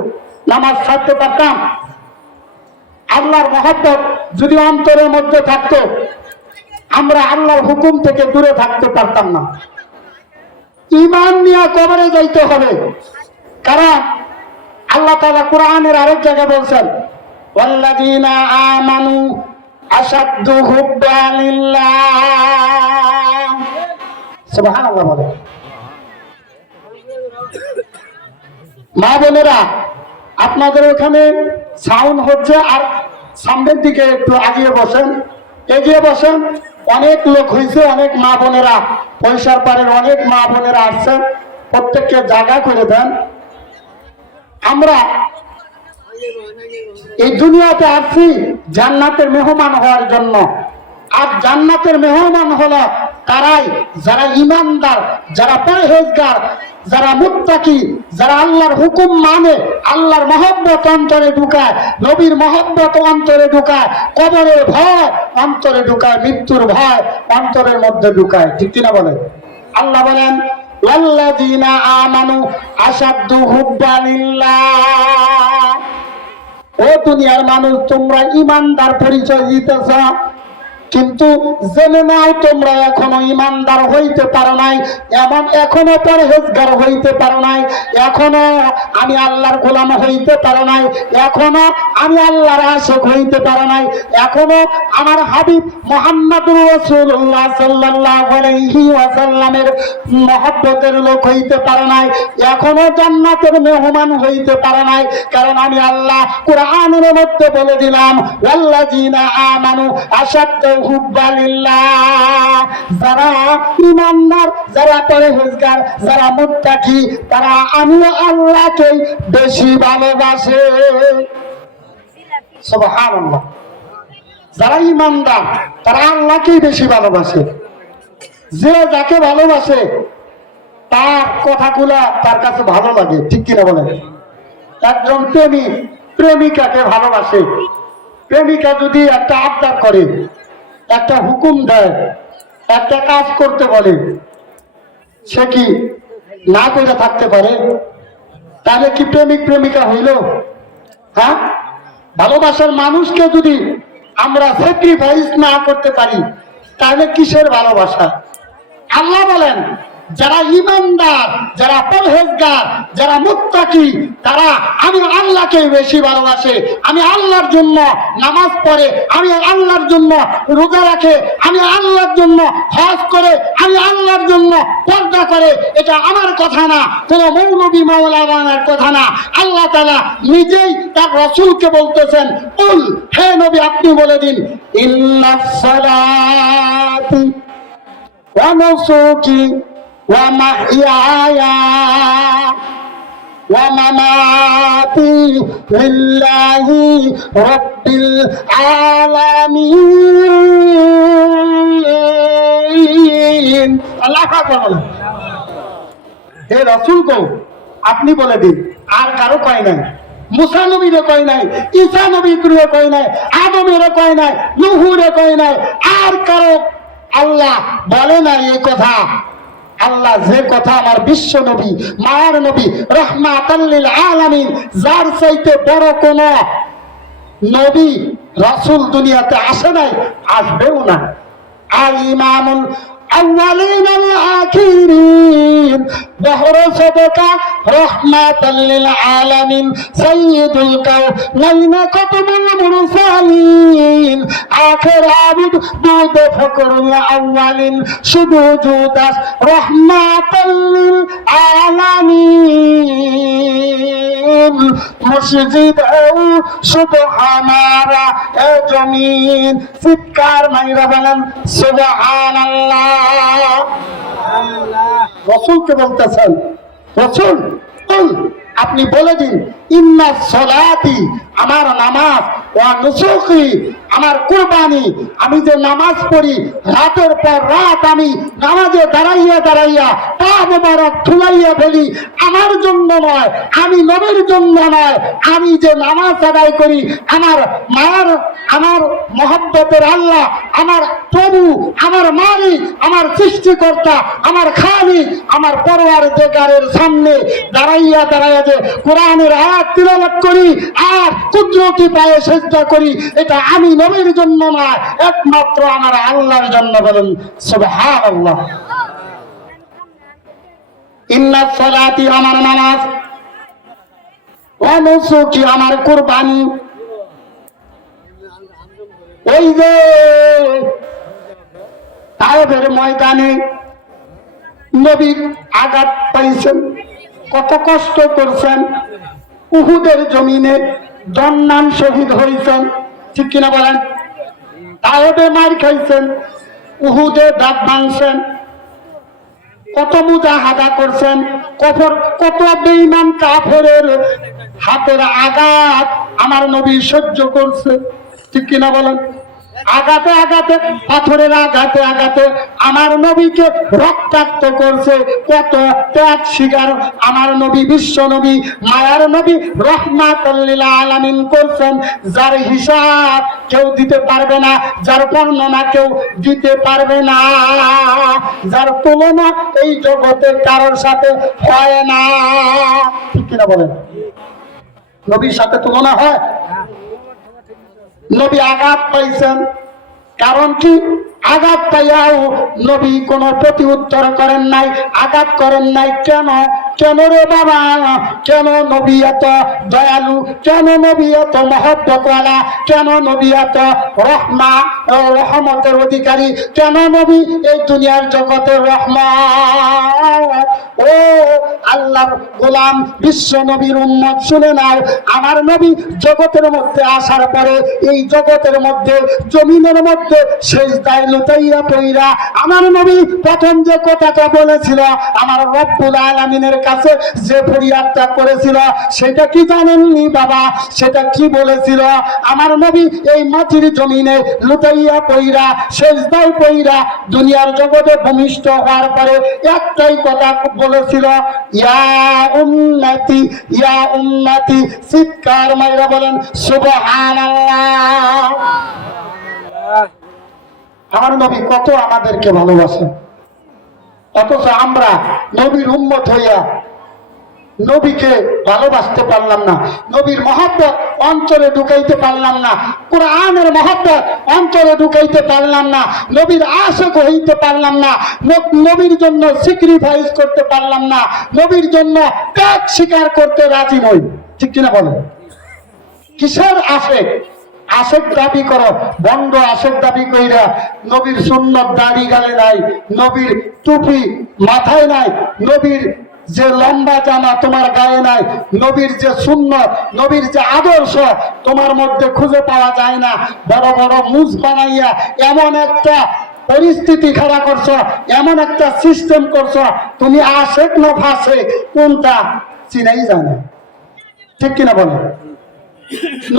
নামাজ ছাড়তে পারতাম? আল্লাহর মহব্বত যদি অন্তরের মধ্যে থাকতো, আমরা আল্লাহর হুকুম থেকে দূরে থাকতে পারতাম না। ঈমান নিয়ে কবরে যাইতে হবে, কারণ আল্লাহ তাআলা কোরআনের আরেক জায়গায় বলছেন, ওয়াল্লাযীনা আমানু আশাদ্দু হুব্বান লিল্লাহ। সুবহানাল্লাহ বলেন। মা বোনেরা, আপনাদের ওখানে সাউন্ড হচ্ছে, আর সামনের দিকে একটু এগিয়ে বসেন, এগিয়ে বসেন। অনেক লোক হয়েছে, অনেক মা বোনেরা, পয়সার পারের অনেক মা বোনেরা আসছেন, প্রত্যেককে জায়গা করে দেন। আমরা এই দুনিয়াতে আসছি জান্নাতের মেহমান হওয়ার জন্য, আর জান্নাতের মেহমান হলো তারাই যারা ইমানদার, যারা পরহেজগার, যারা মুত্তাকি, যারা আল্লাহর হুকুম মানে, আল্লাহর মহব্বত অন্তরে ঢুকায়, নবীর মহব্বত অন্তরে ঢুকায়, কবরের ভয় অন্তরে ঢুকায়, মৃত্যুর ভয় অন্তরের মধ্যে ঢুকায়, ঠিক কিনা বলেন? আল্লাহ বলেন, ওয়াল্লাযীনা আমানু আশাদ্দু হুব্বান লিল্লাহ। ও দুনিয়ার মানুষ, তোমরা ইমানদার পরিচয় দিতেছ, কিন্তু জেনে নাও তোমরা এখনো ইমানদার হইতে পারো নাই, এমন এখনো পরহেজগার হইতে পারো নাই, এখনো আমি আল্লাহর গোলাম হইতে পারো নাই, এখনো আমি আল্লাহর আশিক হইতে পারো নাই, এখনো আমার হাবিব মুহাম্মদুর রাসূলুল্লাহ সাল্লাল্লাহু আলাইহি ওয়াসাল্লামের মহব্বতের লোক হইতে পারো নাই, এখনো জান্নাতের মেহমান হইতে পারো নাই। কারণ আমি আল্লাহ কোরআনের মধ্যে বলে দিলাম, ওয়াল্লাযীনা আমানু আশাদ্দু হুব্বান লিল্লাহ। যারা ঈমানদার, যারা পরহেজগার, যারা মুত্তাকি, তারা আমি আল্লাহকে বেশি ভালোবাসে। সুবহানাল্লাহ। যারা ঈমানদার তারা আল্লাহকে বেশি ভালোবাসে। যে যাকে ভালোবাসে তার কথাগুলা তার কাছে ভালো লাগে, ঠিক কিনা বলেন? একজন প্রেমিক প্রেমিকাকে ভালোবাসে, প্রেমিকা যদি একটা আবদার করে, একটা হুকুম দেয়, একটা কাজ করতে বলে, সে কি না করে থাকতে পারে? তাহলে কি প্রেমিক প্রেমিকা হইল? হ্যাঁ, ভালোবাসার মানুষকে যদি আমরা স্যাক্রিফাইস না করতে পারি, তাহলে কিসের ভালোবাসা? আল্লাহ বলেন, যারা ঈমানদার, যারা পরহেজগার, যারা মুত্তাকি, তারা আমি আল্লাহকে বেশি ভালোবাসে, আমি আল্লাহর জন্য নামাজ পড়ে, আমি আল্লাহর জন্য রোজা রাখে, আমি আল্লাহর জন্য হজ করে, আমি আল্লাহর জন্য পর্দা করে। এটা আমার কথা না, কোন মৌলবী মাওলানার কথা না। আল্লাহ তাআলা নিজেই তার রাসূলকে বলতেছেন, কুল, হে নবী আপনি বলে দিন, ইন্নাস সালাতি ওয়া নুসুকি ওয়া মাহইয়ায়া ওয়া মামাতি লিল্লাহি রাব্বিল আলামিন। আল্লাহ আকবার বলেন। হে রাসূল গো আপনি বলে দিন, আর কারো কয় নাই, মুসা নবীরে কয় নাই, ঈসা নবীরে কয় নাই, আদমেরে কয় নাই, নূহুরে কয় নাই, আর কারো আল্লাহ বলে নাই এই কথা। আল্লাহ যে কথা আমার বিশ্ব নবী, মায়ার নবী, রাহমাতাল লিল আলামিন, যার চাইতে বড় কোন নবী রাসূল দুনিয়াতে আসে নাই, আসবেও না। আর ইমামুল আউয়ালিন ওয়াল আখিরিন, বহর সদকা রাহমাতাল লিল আলামিন, সাইয়্যিদুল কাউনাইন কুতুবুল মুরসালিন, আখির আবিদ দুদ ফকরুল আউয়ালিন, শুধু জুদাস রাহমাতাল লিল আলামিন, মুর্শিদ সুবহানারা এ জমিন। চিৎকার মাইরা বলেন সুবহানাল্লাহ। রাসূলকে বলতেছেন, রাসূল কুল আপনি বলে দিন, ইন্নাস সালাতি আমার নামাজ, ওয়া নুসুকি আমার কুরবানি, আমি যে নামাজ পড়ি রাতের পর রাত, আমি নামাজে দাঁড়াইয়া দাঁড়াইয়া পা মোবারক ধুলাইয়া ফেলি, আমার জন্য নয়, আমি নবীর জন্য নয়, আমি যে নামাজ আদায় করি আমার মায়ের, আমার মহব্বতের আল্লাহ, আমার প্রভু, আমার মালিক, আমার সৃষ্টিকর্তা, আমার খালিক, আমার পরওয়ারদিগারের সামনে দাঁড়াইয়া দাঁড়াইয়া যে কোরআনের আয়াত তিলাওয়াত করি আর কুদরতি পায়ে সিজদা করি, এটা আমি নবীর জন্য নয়, একমাত্র আমার আল্লাহর জন্য। বলেন সুবহানাল্লাহ। ইন্নাস সালাতি আমার নামাজ, ওয়া নুসুকি আমার কুরবানি। ওই যে তায়েফের ময়দানে নবী আঘাত পাইছেন, কত কষ্ট করছেন, উহুদের জমিনে জন্নান শহীদ হয়েছেন, ঠিক কিনা বলেন? তায়েফে মার খাইছেন, উহুদে দাঁত ভাঙছেন, কত মুজাহাদা করছেন, কত বেঈমান কাফেরের হাতের আঘাত আমার নবী সহ্য করছে, ঠিক কিনা বলেন? আঘাতে আঘাতে, পাথরের আঘাতে আঘাতে আমার নবীকে রক্তাক্ত করছে, কত ত্যাগ স্বীকার আমার নবী, বিশ্ব নবী, মায়ার নবী রাহমাতুল লিল আলামিন করছেন, যার হিসাব কেউ দিতে পারবে না, যার বর্ণনা কেউ দিতে পারবে না, যার তুলনা এই জগতে কারোর সাথে হয় না, ঠিক কিনা বলেন? নবীর সাথে তুলনা হয়? নবী আঘাত পাইছেন, কারণ কি? আঘাত পাইয়াও নবী কোন প্রতি উত্তর করেন নাই, আঘাত করেন নাই। কেন? কেন রে বাবা? কেন নবী এত দয়ালু? কেন নবী এত মহব্বতওয়ালা? কেন নবী এত রহমতের অধিকারী? কেন নবী এই দুনিয়ার জগতের রহমত? ও আল্লাহর গোলাম, বিশ্ব নবীর উম্মত শুনে নাও, আমার নবী জগতের মধ্যে আসার পরে এই জগতের মধ্যে, জমিনের মধ্যে সেজদায় লুটাইয়া পইরা আমার নবী প্রথম যে কথাটা বলেছিল, আমার রব্বুল আলামিনের কাছে যে ফরিয়াদটা করেছিল, সেটা কি জানেননি বাবা? সেটা কি বলেছিল? আমার নবী এই মাটির জমিনে লুটাইয়া পইরা, সেজদায় পইরা দুনিয়ার জগতে ভূমিষ্ঠ হওয়ার পরে একটাই কথা বলেছিল, ইয়া উম্মতি, ইয়া উম্মতি। চিৎকার মাইরা বলেন সুবহানাল্লাহ। আমার নবী কত আমাদেরকে ভালোবাসেন, অথচ আমরা নবীর উম্মত হইয়া নবীকে ভালোবাসতে পারলাম না, নবীর মহব্বত অন্তরে ঢুকাইতে পারলাম না, কোরআনের মহব্বত অন্তরে ঢুকাইতে পারলাম না, নবীর আশিক হইতে পারলাম না, নবীর জন্য স্যাক্রিফাইস করতে পারলাম না, নবীর জন্য ত্যাগ স্বীকার করতে রাজি নই। ঠিক কিনা বলেন? কিসের আশিক? আশিক দাবি করো, বন্ধ আশিক দাবি কইরা নবীর সুন্নত দাড়ি গালে নাই, নবীর টুপি মাথায় নাই, নবীর যে লম্বা জামা তোমার গায়ে নাই, নবীর যে সুন্নত, নবীর যে আদর্শ তোমার মধ্যে খুঁজে পাওয়া যায় না, বড় বড় মুজ বানাইয়া এমন একটা পরিস্থিতি খাড়া করছো, এমন একটা সিস্টেম করছো, তুমি আশিক না ফাসিক কোনটা চিনাই জানে। ঠিক কিনা বলে?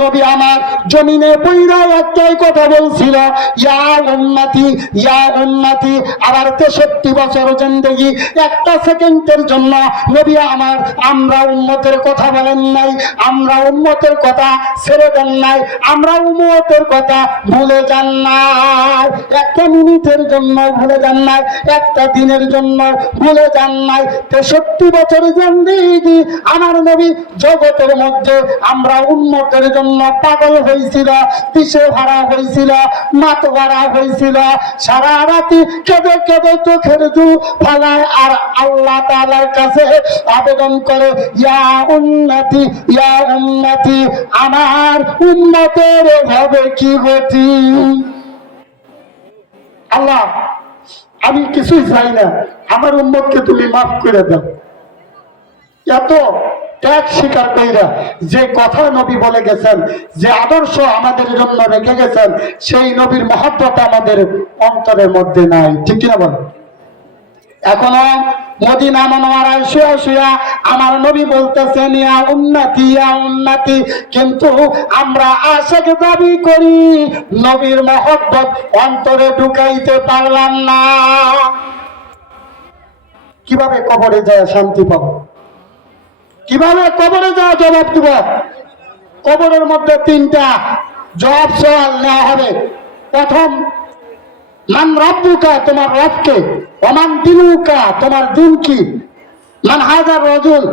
নবী আমার জমিনে পইরা একটাই কথা বলছিল, ইয়া উম্মতি ইয়া উম্মতি। আবার 63 বছর জিন্দেগি, একটা সেকেন্ডের জন্য নবী আমার আমরা উম্মতের কথা বলেন নাই, আমরা উম্মতের কথা ছেড়ে দেন নাই, আমরা উম্মতের কথা ভুলে যান নাই, একটা মিনিটের জন্য ভুলে যান নাই, একটা দিনের জন্য ভুলে যান নাই। 63 বছর জিন্দেগি আমার নবী জগতের মধ্যে আমরা উম্মতের জন্য পাগল হয়েছিল, দিশে হারা হয়েছিল, মাতোয়ারা হয়েছিল, সারা রাতি কেঁদে কেঁদে চোখের জল ফেলায় আর আল্লাহ তাআলার কাছে আবেদন করে, ইয়া উম্মতি ইয়া উম্মতি, আমার উম্মতের হবে কি গতি। আল্লাহ আমি কিছুই চাই না, আমার উম্মতকে তুমি মাফ করে দাও। এত ত্যাগ স্বীকার কইরা যে কথা নবী বলে গেছেন, যে আদর্শ আমাদের জন্য রেখে গেছেন, সেই নবীর মহব্বত আমাদের অন্তরের মধ্যে নাই। ঠিক কিনা বলেন? এখনো মদিনা মুনাওয়ারায় শুয়া শুয়া আমার নবী বলতেছেন ইয়া উম্মতি ইয়া উম্মতি, কিন্তু আমরা আশিক দাবি করি, নবীর মহব্বত অন্তরে ঢুকাইতে পারলাম না। কিভাবে কবরে যায় শান্তি পাবো? কিভাবে কবরে যাওয়া জবাব দিব? কবরের মধ্যে 3টা জবাব সওয়াল নেওয়া হবে। প্রথম, মান রাব্বুকা, তোমার রবকে, ওমান দিনুকা, তোমার দিন কি, মান হাজার রাজুল,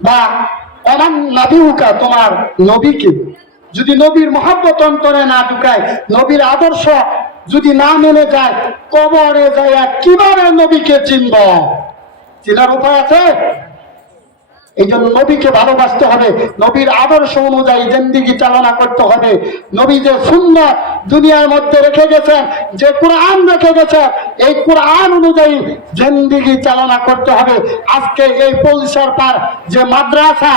বা ওমান নাবিউকা, তোমার নবী কি। যদি নবীর মহব্বত অন্তরে না ঢুকায়, নবীর আদর্শ যদি না মেনে যায়, কবরে যায় কিভাবে নবীকে চিনব? চিনার উপায় আছে? এই জন্য নবীকে ভালোবাসতে হবে, নবীর আদর্শ অনুযায়ী জিন্দেগি চালনা করতে হবে। নবী যে সুন্নাত দুনিয়ার মধ্যে রেখে গেছেন, যে কোরআন রেখে গেছেন, এই কোরআন অনুযায়ী জিন্দেগি চালনা করতে হবে। আজকে এই পৌলসর পার যে মাদ্রাসা,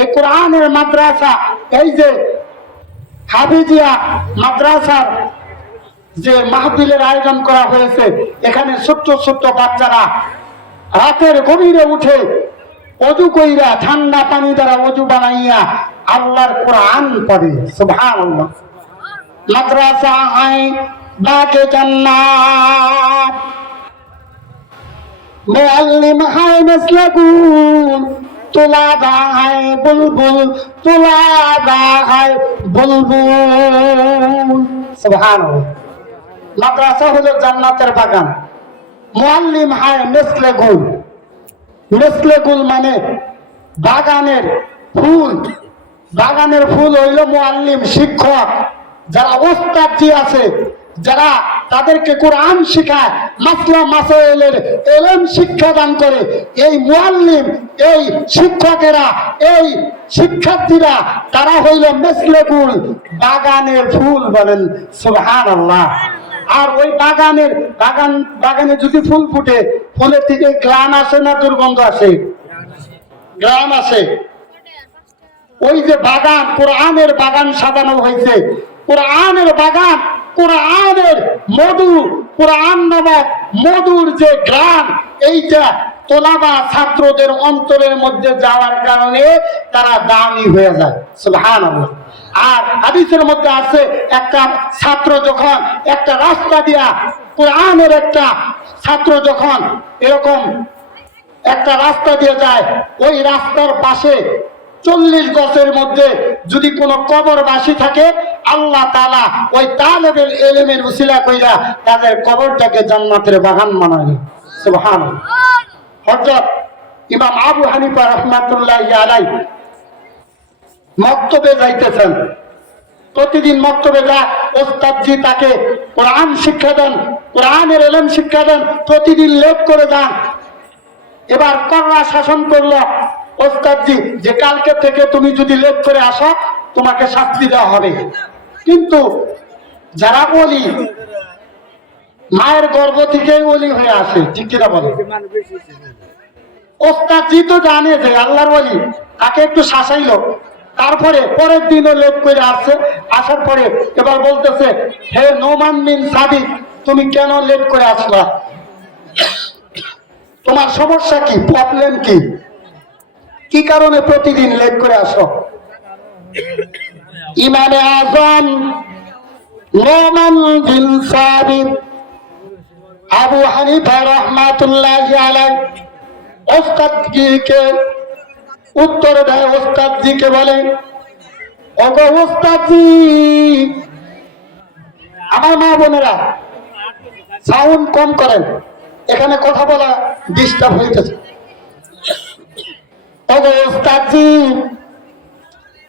এই কোরআনের মাদ্রাসা, এই যে হাফিজিয়া মাদ্রাসার যে মাহফিলের আয়োজন করা হয়েছে, এখানে ছোট্ট ছোট্ট বাচ্চারা রাতের গভীরে উঠে অজু কইরা ঠান্ডা পানি দ্বারা অজু বানাইয়া আল্লাহর কোরআন পড়ে। সুবহানাল্লাহ। মাদ্রাসা আই বাকে জান্নাত, মুআল্লিম হায় মাসলাকুন, তুলাবা হায় বুলবুল, তুলাবা হায় বুলবুল। সুবহানাল্লাহ। মাদ্রাসা হলো জান্নাতের বাগান, মুআল্লিম হায় মাসলাকুন। মেসলেগুল মানে বাগানের ফুল, বাগানের ফুল হইল মুআল্লিম, শিক্ষক, যারা ওস্তাদ আছে, যারা তাদেরকে কোরআন শেখায়, মাসলা মাসাইলের ইলম শিক্ষা দান করে, এই মুআল্লিম, এই শিক্ষকেরা, এই শিক্ষার্থীরা, তারা হইল মেসলেগুল, বাগানের ফুল। বলেন সুবহানাল্লাহ। আর ওই বাগানে যদি ফুল ফুটে, ফুলের থেকে গ্রান আসে না দুর্গন্ধ আসে? গ্রান আসে। ওই যে বাগান, কোরআনের বাগান সাজানো হয়েছে, কোরআনের বাগান, কোরআনের মধু, কোরআন নামক মধুর যে গ্রান, এইটা তোলাবা ছাত্রদের অন্তরের মধ্যে যাওয়ার কারণে তারা দামি হয়ে যায়। সুবহানাল্লাহ। আর হাদিসের মধ্যে আছে, একটা ছাত্র যখন একটা রাস্তা দিয়া, কোরআনের একটা ছাত্র যখন এরকম একটা রাস্তা দিয়ে যায়, ওই রাস্তার পাশে 40 গজের মধ্যে যদি কোনো কবরবাসী থাকে, আল্লাহ তাআলা ওই তালেবের ইলমের উসিলা কইরা তাদের কবরটাকে জান্নাতের বাগান বানায়। সুবহানাল্লাহ। হযরত ইমাম আবু হানিফা রাহমাতুল্লাহি আলাইহি মক্তবে যাইতেছেন, প্রতিদিন মক্তবে যা ওস্তাদজি তাকে কোরআন শিক্ষা দেন, কোরআনের ইলম শিক্ষা দেন, প্রতিদিন লেট করে যান। এবার কড়া শাসন করলো ওস্তাদজি যে কালকে থেকে তুমি যদি লেট করে আসো তোমাকে শাস্তি দেওয়া হবে। কিন্তু যারা ওলি মায়ের গর্ভ থেকেই ওলি হয়ে আসে, ঠিক কিনা বলে? ওস্তাদজি তো জানে যে আল্লাহর ওলি, তাকে একটু শাসাইলো, তারপরে পরের দিনও লেট করে আসছে। আসার পরে এবার বলতেছে, হে নোমান বিন সাবিত, তুমি কেন লেট করে আসলা? তোমার সমস্যা কি, প্রবলেম কি, কি কারণে প্রতিদিন লেট করে আসো? ইমামে আজম নোমান বিন সাবিত আবু হানিফা রাহমাতুল্লাহি আলাইহি ওস্তাদজিকে উত্তর দেয়। ওস্তাদজিকে বলে, ওগো ওস্তাদজি, আমার মা বোনেরা সাউন্ড কম করেন, এখানে কথা বলা ডিস্টার্ব হইতেছে। ওগো ওস্তাদজি,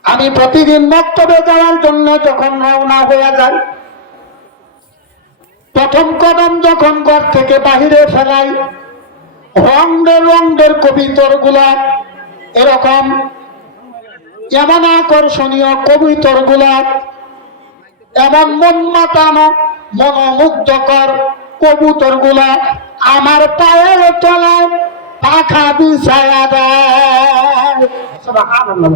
আমি প্রতিদিন মক্তবে যাওয়ার জন্য যখন রওনা হয়ে যাই, প্রথম কদম যখন ঘর থেকে বাহিরে ফেলাই, রঙের রঙের কবিতর গুলা এরকম এমন আকর্ষণীয় কবুতর গুলা, এমন মন মাতানো মনোমুগ্ধকর কবুতর গুলা আমার পায়ের তলায় পাখা বিছায়া দেয়। সুবহানাল্লাহ।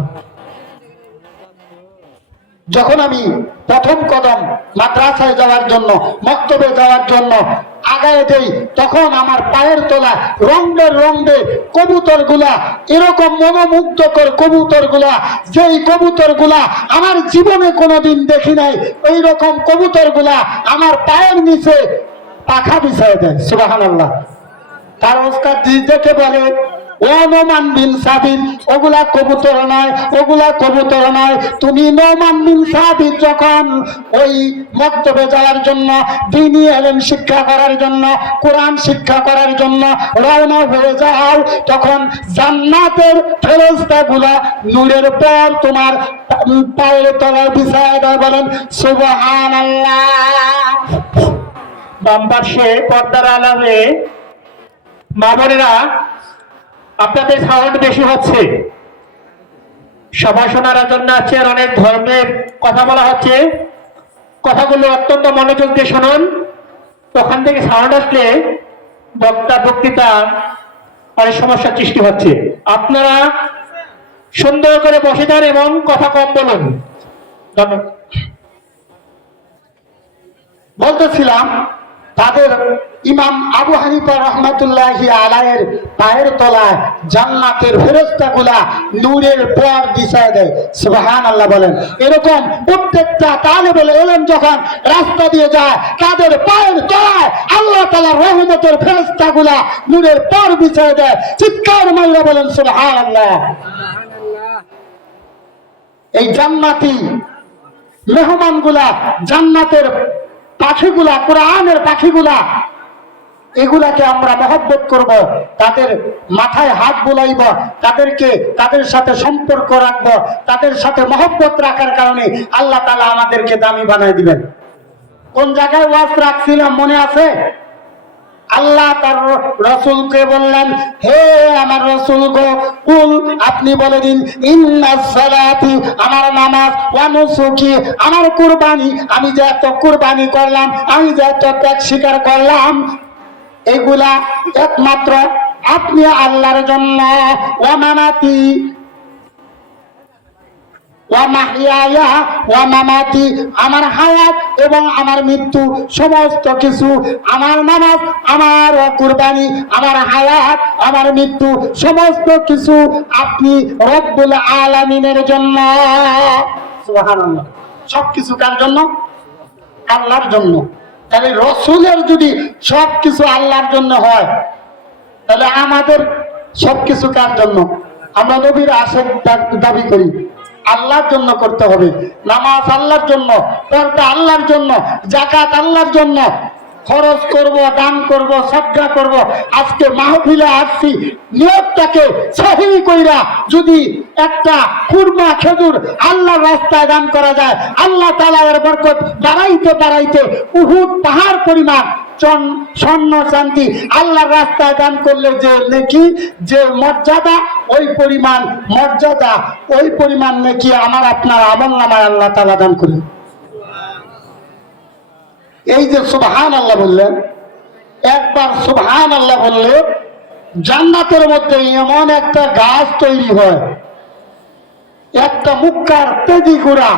যখন আমি প্রথম কদম মাদ্রাসায় যাওয়ার জন্য, মক্তবে যাওয়ার জন্য আগায় দেই, তখন আমার পায়ের তলা রঙের রঙের কবুতর গুলা, এরকম মনোমুগ্ধকর কবুতর গুলা, যেই কবুতর গুলা আমার জীবনে কোনোদিন দেখি নাই, ওই রকম কবুতর গুলা আমার পায়ের নিচে পাখা বিছায় দেয়। সুবহানাল্লাহ। তার ওস্তাদ দেখে বলে, ও নোমান বিন সাবিত, ওগুলা কবুতর নয়, ওগুলা কবুতর নয়। তুমি নোমান বিন সাবিত যখন ওই মক্তবে যাওয়ার জন্য, দ্বীনি ইলম শিক্ষা করার জন্য, কোরআন শিক্ষা করার জন্য রওনা হয়ে যাও, তখন জান্নাতের ফেরেশতাগুলা নূরের পর তোমার পায়ের তলায় বিছায় দেয়। বলেন সুবহানাল্লাহ। বাম পাশে পর্দার আড়ালে মা বোনেরা, আপনাদের সাউন্ড বেশি হচ্ছে, সবাই শোনার জন্য আছে, আর অনেক ধর্মের কথা বলা হচ্ছে, কথাগুলো অত্যন্ত মনোযোগ দিয়ে শুনুন। ওখান থেকে সাউন্ড আসলে বক্তৃতা অনেক সমস্যার সৃষ্টি হচ্ছে। আপনারা সুন্দর করে বসে যান এবং কথা কম বলুন। ধন্যবাদ। বলতেছিলাম, তাদের ইমাম আবু হানিফা রাহমাতুল্লাহি আলাইহির পায়ের তলায় জান্নাতের ফেরেশতাগুলা নূরের পর বিছায় দেয়। সুবহানাল্লাহ বলেন। এরকম প্রত্যেকটা তালেবুল ইলম যখন রাস্তা দিয়ে যায়, তাদের পায়ের তলায় আল্লাহ তাআলার রহমতের ফেরেশতাগুলা নূরের পর বিছায় দেয়। চিৎকার মাইরা বলেন সুবহানাল্লাহ। এই জান্নাতি মেহমানগুলা, জান্নাতের পাখিগুলা, কোরআনের পাখিগুলা, এগুলাকে আমরা মহব্বত করব, তাদের মাথায় হাত বুলাইব, তাদের সাথে সম্পর্ক রাখব, তাদের সাথে মহব্বত রাখার কারণে আল্লাহ তাআলা আমাদেরকে দামি বানায় দিবেন। কোন জায়গায় ওয়াজ রাখছিলাম মনে আছে? আল্লাহ তার রাসূলকে বললেন, হে আমার রাসূল গো, কুল, আপনি বলে দিন, ইন্নাস সালাতি, আমার নামাজ, ওয়া নুসুকি, আমার কুরবানি, আমি যে এত কুরবানি করলাম, আমি যে এত ত্যাগ স্বীকার করলাম, এগুলা একমাত্র আপনি আল্লাহর জন্য। ওয়া মামাতি ওয়া মাহইয়ায়া ওয়া মামাতি, আমার হায়াত এবং আমার মৃত্যু সমস্ত কিছু, আমার নামাজ, আমার কুরবানি, আমার হায়াত, আমার মৃত্যু সমস্ত কিছু আপনি রব্বুল আলামিনের জন্য। সুবহানাল্লাহ। সবকিছু কার জন্য? আল্লাহর জন্য। তাহলে রসুলের যদি সবকিছু আল্লাহর জন্য হয়, তাহলে আমাদের সবকিছু কার জন্য? আমরা নবীর আশিক দাবি করি, আল্লাহর জন্য করতে হবে। নামাজ আল্লাহর জন্য, পর্দা আল্লাহর জন্য, যাকাত আল্লাহর জন্য, খরচ করব, দান করব, সদকা করব। আজকে মাহফিলে আসছি, নিয়তটাকে সহি কইরা যদি একটা কুরমা খেজুর আল্লাহর রাস্তায় দান করা যায়, আল্লাহ তাআলা এর বরকত বাড়াইতে বাড়াইতে উহুদ পাহাড় পরিমাণ স্বর্ণ শান্তি আল্লাহর রাস্তায় দান করলে যে নেকি, যে মর্যাদা, ওই পরিমাণ মর্যাদা, ওই পরিমাণ নেকি আমার আপনার আমলনামায় আল্লাহ তাআলা দান করেন। এই যে সুবহানাল্লাহ বললেন, একবার সুবহানাল্লাহ বললে জান্নাতের মধ্যে এমন একটা গাছ তৈরি হয়, একটা মুক্কার তেজি ঘোড়া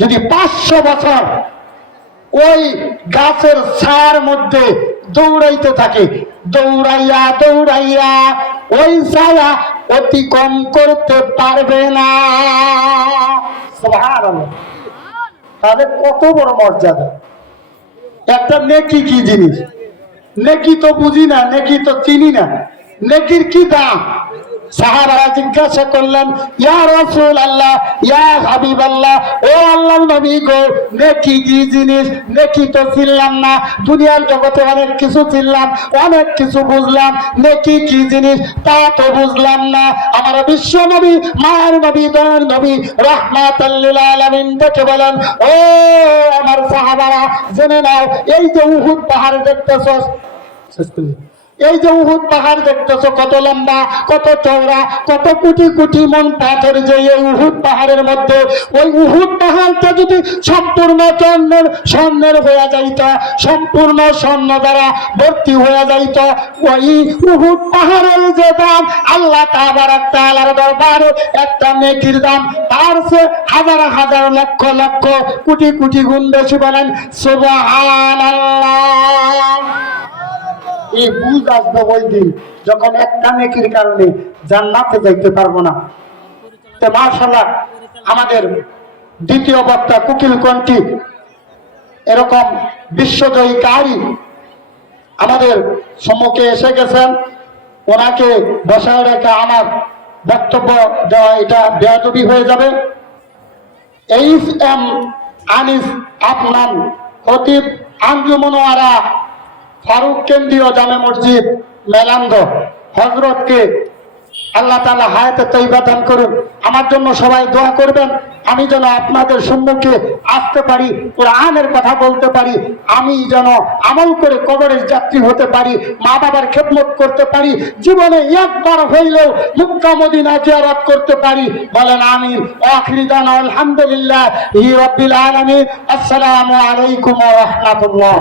যদি 500 বছর ওই গাছের ছায়ার মধ্যে দৌড়াইতে থাকে, দৌড়াইয়া দৌড়াইয়া ওই ছায়া অতিক্রম করতে পারবে না। সুবহানাল্লাহ। তাহলে কত বড় মর্যাদা! একটা নেকি কি জিনিস? নেকি তো বুঝি না, নেকি তো চিনি না, নেকির কি দাম? সাহাবারা জিজ্ঞাসা করলেন, ইয়া রাসূলুল্লাহ, ইয়া হাবিবাল্লাহ, ও আল্লাহর নবী গো, নেকি কি জিনিস? নেকি তো চিনলাম না, দুনিয়ার জগতে অনেক কিছু চিনলাম, অনেক কিছু বুঝলাম, নেকি কি জিনিস তা তো বুঝলাম না। আমার বিশ্ব নবী, মায়ের নবী, দয়ার নবী রাহমাতাল লিল আলামিন দেখে বলেন, ও আমার সাহাবারা জেনে নাও, এই যে উহুদ পাহাড় দেখতেছস, এই যে উহুদ পাহাড় দেখতেছো, কত লম্বা, কত চওড়া, কত কোটি কোটি মন পাথর যে এই উহুদ পাহাড়ের মধ্যে, ওই উহুদ পাহাড়টা যদি সম্পূর্ণ স্বর্ণের হয়ে যাইত, সম্পূর্ণ স্বর্ণ দ্বারা ভর্তি হয়ে যাইত, ওই উহুদ পাহাড়ের যে দাম আল্লাহ তাআলার দরবারে একটা নেকির দাম তার চেয়ে হাজার হাজার লক্ষ লক্ষ কোটি কোটি গুণ বেশি। বলেন সুবহানাল্লাহ। এই বুঝ আসবে ওই দিন যখন একটা নেকির কারণে জান্নাতে যাইতে পারবো না। তো মাশাআল্লাহ, আমাদের দ্বিতীয় বক্তা কুকিল কণ্ঠী এরকম বিশ্বজয়ী কারি আমাদের সম্মুখে এসে গেছেন। ওনাকে বসায় রেখে আমার বক্তব্য দেওয়া এটা বেয়াদবি হয়ে যাবে। এইচ এম আনিস আফনান, খতিব আঞ্জুমান ওয়ারা ফারুক কেন্দ্রীয় জামে মসজিদ মেলান্দ, হযরতকে আল্লাহ তাআলা হায়াতে তৈবা দান করুন। আমার জন্য সবাই দোয়া করবেন, আমি যেন আপনাদের সম্মুখে আসতে পারি, কোরআনের কথা বলতে পারি, আমি যেন আমল করে কবরের যাত্রী হতে পারি, মা বাবার খেদমত করতে পারি, জীবনে একবার হইলেও মক্কা মদিনা জিয়ারত করতে পারি। বলেন আমিন। আখিরি দানা আলহামদুলিল্লাহি রাব্বিল আলামিন। আসসালামু আলাইকুম ওয়া রাহমাতুল্লাহ।